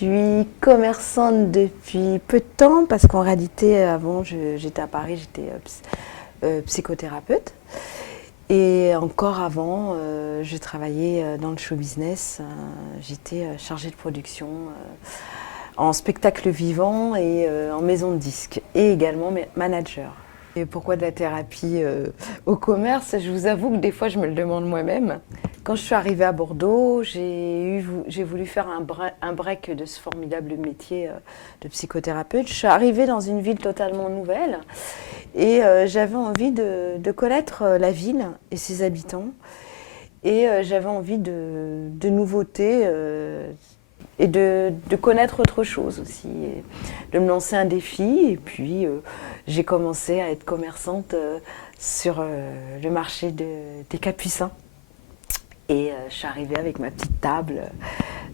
suis commerçante depuis peu de temps parce qu'en réalité, avant, j'étais à Paris, j'étais psychothérapeute. Et encore avant, je travaillais dans le show business. J'étais chargée de production en spectacle vivant et en maison de disques et également manager. Et pourquoi de la thérapie au commerce? Je vous avoue que des fois, je me le demande moi-même. Quand je suis arrivée à Bordeaux, j'ai voulu faire un break de ce formidable métier de psychothérapeute. Je suis arrivée dans une ville totalement nouvelle et j'avais envie de connaître la ville et ses habitants. Et j'avais envie de nouveautés et de connaître autre chose aussi, et de me lancer un défi. Et puis j'ai commencé à être commerçante sur le marché des Capucins. Et je suis arrivée avec ma petite table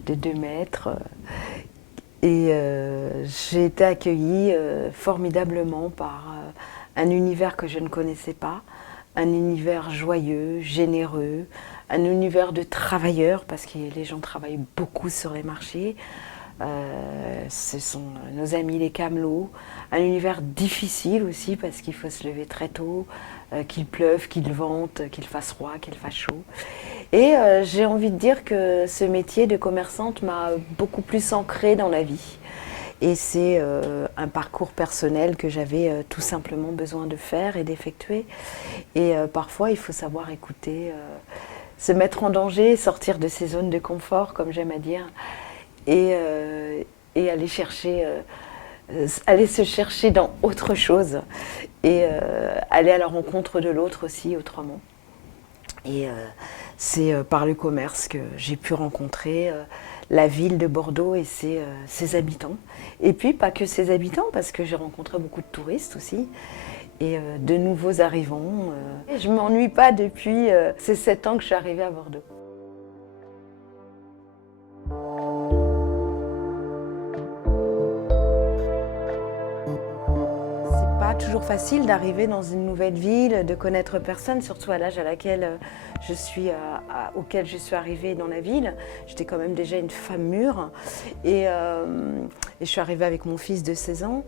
de 2 mètres. Et j'ai été accueillie formidablement par un univers que je ne connaissais pas, un univers joyeux, généreux, un univers de travailleurs, parce que les gens travaillent beaucoup sur les marchés. Ce sont nos amis les camelots. Un univers difficile aussi, parce qu'il faut se lever très tôt, qu'il pleuve, qu'il vente, qu'il fasse froid, qu'il fasse chaud. Et j'ai envie de dire que ce métier de commerçante m'a beaucoup plus ancrée dans la vie. Et c'est un parcours personnel que j'avais tout simplement besoin de faire et d'effectuer. Et parfois, il faut savoir écouter, se mettre en danger, sortir de ses zones de confort, comme j'aime à dire, et aller chercher, aller se chercher dans autre chose, et aller à la rencontre de l'autre aussi autrement. Et c'est par le commerce que j'ai pu rencontrer la ville de Bordeaux et ses habitants. Et puis pas que ses habitants, parce que j'ai rencontré beaucoup de touristes aussi et de nouveaux arrivants. Je ne m'ennuie pas depuis ces 7 ans que je suis arrivée à Bordeaux. Pas toujours facile d'arriver dans une nouvelle ville, de connaître personne, surtout à l'âge auquel je suis arrivée dans la ville. J'étais quand même déjà une femme mûre et je suis arrivée avec mon fils de 16 ans.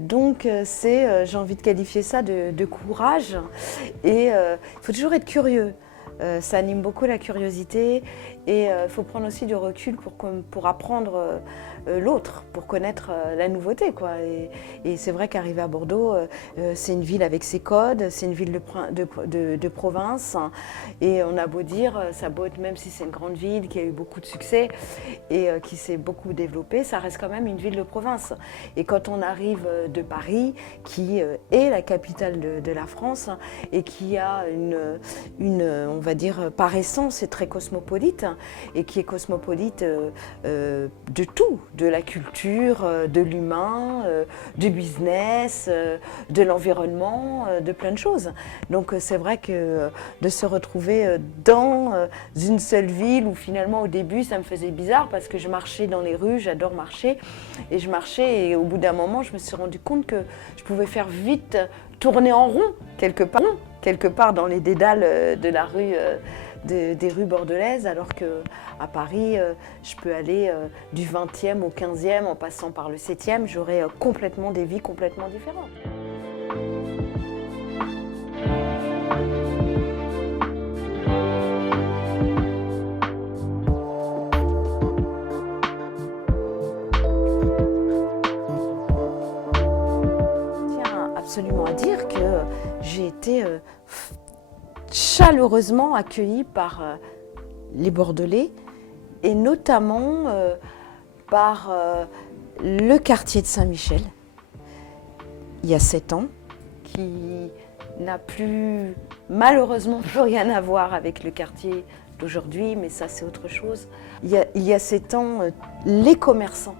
Donc j'ai envie de qualifier ça de courage et il faut toujours être curieux. Ça anime beaucoup la curiosité et il faut prendre aussi du recul pour apprendre l'autre, pour connaître la nouveauté, quoi. Et c'est vrai qu'arriver à Bordeaux, c'est une ville avec ses codes, c'est une ville de province. Et on a beau dire, ça beau être, même si c'est une grande ville qui a eu beaucoup de succès et qui s'est beaucoup développée, ça reste quand même une ville de province. Et quand on arrive de Paris, qui est la capitale de la France et qui a on va dire, par essence, est très cosmopolite et qui est cosmopolite de tout, de la culture, de l'humain, du business, de l'environnement, de plein de choses. Donc c'est vrai que de se retrouver dans une seule ville où finalement au début ça me faisait bizarre parce que je marchais dans les rues, j'adore marcher, et je marchais et au bout d'un moment je me suis rendu compte que je pouvais faire vite tourner en rond quelque part dans les dédales de la rue, des rues bordelaises, alors qu'à Paris, je peux aller du 20e au 15e en passant par le 7e, j'aurai complètement des vies complètement différentes. Je tiens absolument à dire que j'ai été chaleureusement accueillie par les Bordelais et notamment par le quartier de Saint-Michel, il y a 7 ans, qui n'a plus, malheureusement, plus rien à voir avec le quartier d'aujourd'hui, mais ça c'est autre chose. Il y a 7 ans, les commerçants,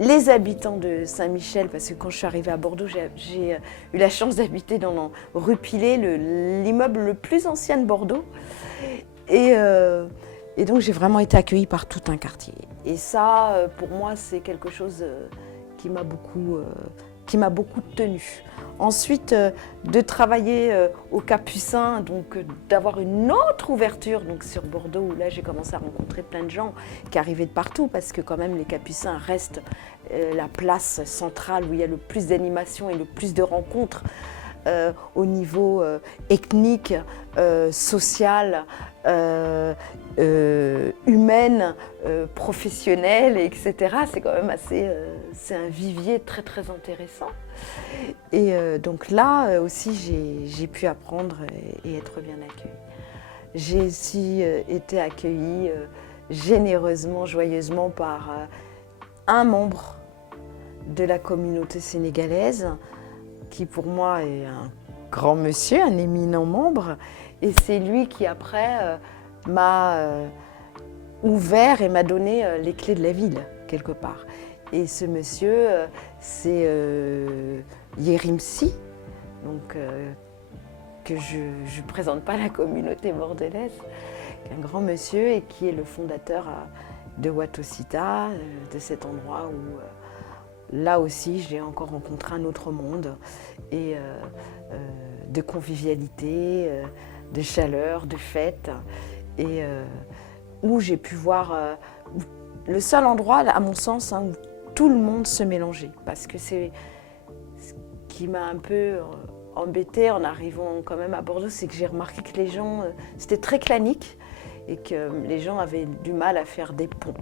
les habitants de Saint-Michel, parce que quand je suis arrivée à Bordeaux, j'ai eu la chance d'habiter dans rue Pilet, l'immeuble le plus ancien de Bordeaux. Et donc j'ai vraiment été accueillie par tout un quartier. Et ça, pour moi, c'est quelque chose qui m'a beaucoup tenue. Ensuite, de travailler au Capucin, donc d'avoir une autre ouverture donc sur Bordeaux, où là j'ai commencé à rencontrer plein de gens qui arrivaient de partout, parce que quand même les Capucins restent la place centrale où il y a le plus d'animation et le plus de rencontres au niveau ethnique, social, humaine, professionnelle, etc. C'est quand même assez, c'est un vivier très très intéressant. Et donc là aussi j'ai pu apprendre et être bien accueillie. J'ai aussi été accueillie généreusement, joyeusement par un membre de la communauté sénégalaise qui pour moi est un grand monsieur, un éminent membre, et c'est lui qui après m'a ouvert et m'a donné les clés de la ville, quelque part. Et ce monsieur, c'est Yérim Sy, donc, que je ne présente pas à la communauté bordelaise, qui est un grand monsieur et qui est le fondateur de Watosita, de cet endroit où là aussi j'ai encore rencontré un autre monde, et de convivialité, de chaleur, de fête, et où j'ai pu voir le seul endroit, à mon sens, où tout le monde se mélangeait, parce que c'est ce qui m'a un peu embêtée en arrivant quand même à Bordeaux, c'est que j'ai remarqué que les gens, c'était très clanique, et que les gens avaient du mal à faire des ponts.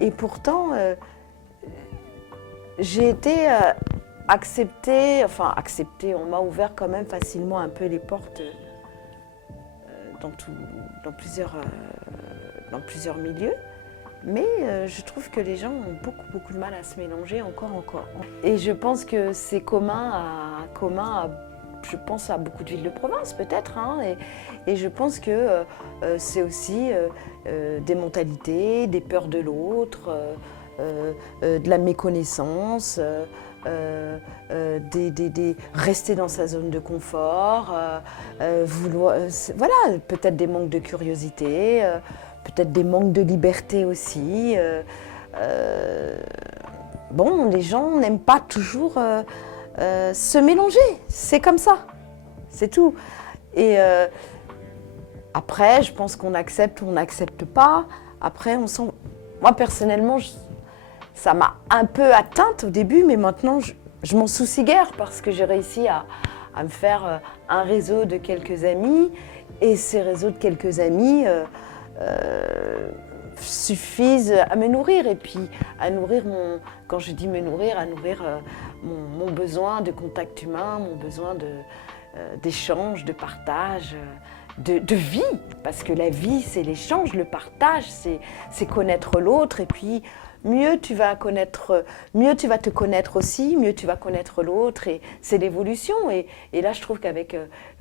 Et pourtant, j'ai été acceptée, on m'a ouvert quand même facilement un peu les portes dans plusieurs milieux. Mais je trouve que les gens ont beaucoup de mal à se mélanger encore. Et je pense que c'est commun je pense à beaucoup de villes de province peut-être, hein, et je pense que c'est aussi des mentalités, des peurs de l'autre, de la méconnaissance, rester dans sa zone de confort, voilà, peut-être des manques de curiosité, peut-être des manques de liberté aussi. Bon, les gens n'aiment pas toujours se mélanger, c'est comme ça, c'est tout. Et après, je pense qu'on accepte ou on n'accepte pas. Après, on sent... Moi, personnellement, ça m'a un peu atteinte au début, mais maintenant, je m'en soucie guère, parce que j'ai réussi à me faire un réseau de quelques amis, et ces réseaux de quelques amis suffisent à me nourrir, et puis à nourrir quand je dis me nourrir, à nourrir mon besoin de contact humain, mon besoin d'échange, de partage, de vie, parce que la vie c'est l'échange, le partage, c'est connaître l'autre, et puis mieux tu vas te connaître aussi, mieux tu vas connaître l'autre, et c'est l'évolution. Et là, je trouve qu'avec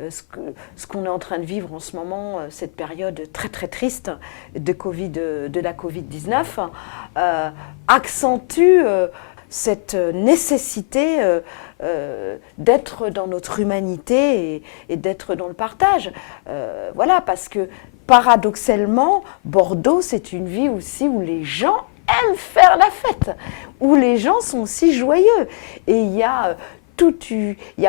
ce qu'on est en train de vivre en ce moment, cette période très très triste de la Covid-19, accentue cette nécessité d'être dans notre humanité et d'être dans le partage. Voilà, parce que paradoxalement, Bordeaux, c'est une ville aussi où les gens aiment faire la fête, où les gens sont aussi joyeux. Et il y a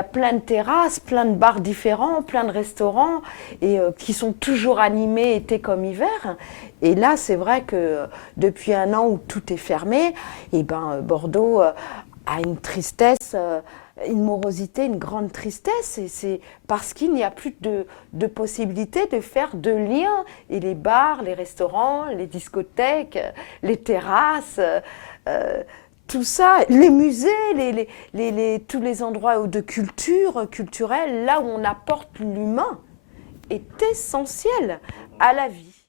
plein de terrasses, plein de bars différents, plein de restaurants, et qui sont toujours animés été comme hiver. Et là, c'est vrai que depuis un an où tout est fermé, et Bordeaux a une tristesse, une morosité, une grande tristesse, et c'est parce qu'il n'y a plus de possibilité de faire de liens. Et les bars, les restaurants, les discothèques, les terrasses, tout ça, les musées, tous les endroits de culture, culturelle, là où on apporte l'humain, est essentiel à la vie.